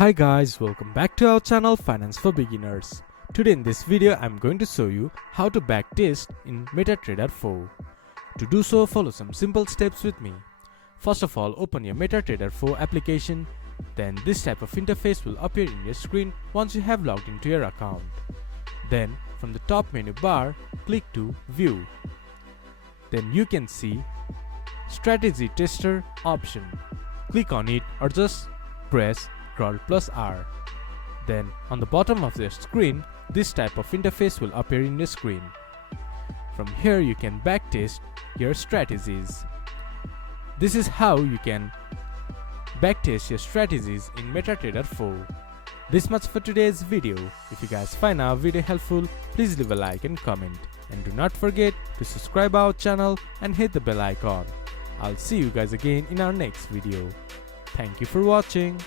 Hi guys, welcome back to our channel Finance for Beginners. Today in this video I'm going to show you how to backtest in MetaTrader 4. To do so, follow some simple steps with me. First of all, open your MetaTrader 4 application. Then this type of interface will appear in your screen once you have logged into your account. Then from the top menu bar, click to View. Then you can see Strategy Tester option. Click on it or just press Ctrl+R. Then on the bottom of the screen, this type of interface will appear in the screen. From here you can backtest your strategies. This is how you can backtest your strategies in MetaTrader 4. This much for today's video. If you guys find our video helpful, please leave a like and comment. And do not forget to subscribe our channel and hit the bell icon. I'll see you guys again in our next video. Thank you for watching.